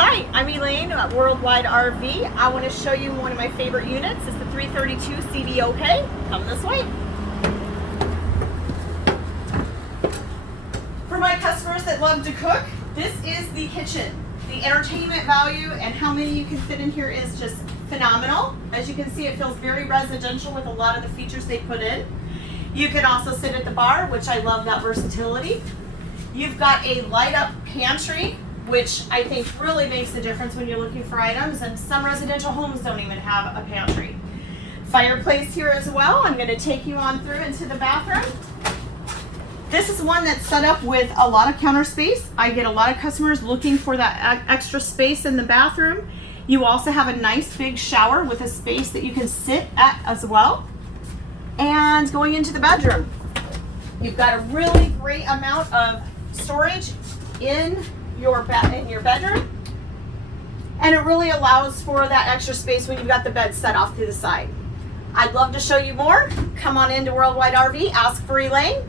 Hi, I'm Elaine at Worldwide RV. I want to show you one of my favorite units. It's the 332 CDOK. Come this way. For my customers that love to cook, this is the kitchen. The entertainment value and how many you can fit in here is just phenomenal. As you can see, it feels very residential with a lot of the features they put in. You can also sit at the bar, which I love that versatility. You've got a light up pantry, which I think really makes a difference when you're looking for items, and some residential homes don't even have a pantry. Fireplace here as well. I'm going to take you on through into the bathroom. This is one that's set up with a lot of counter space. I get a lot of customers looking for that extra space in the bathroom. You also have a nice big shower with a space that you can sit at as well. And going into the bedroom, you've got a really great amount of storage in your bedroom, and it really allows for that extra space when you've got the bed set off to the side. I'd love to show you more. Come on into Worldwide RV, ask for Elaine.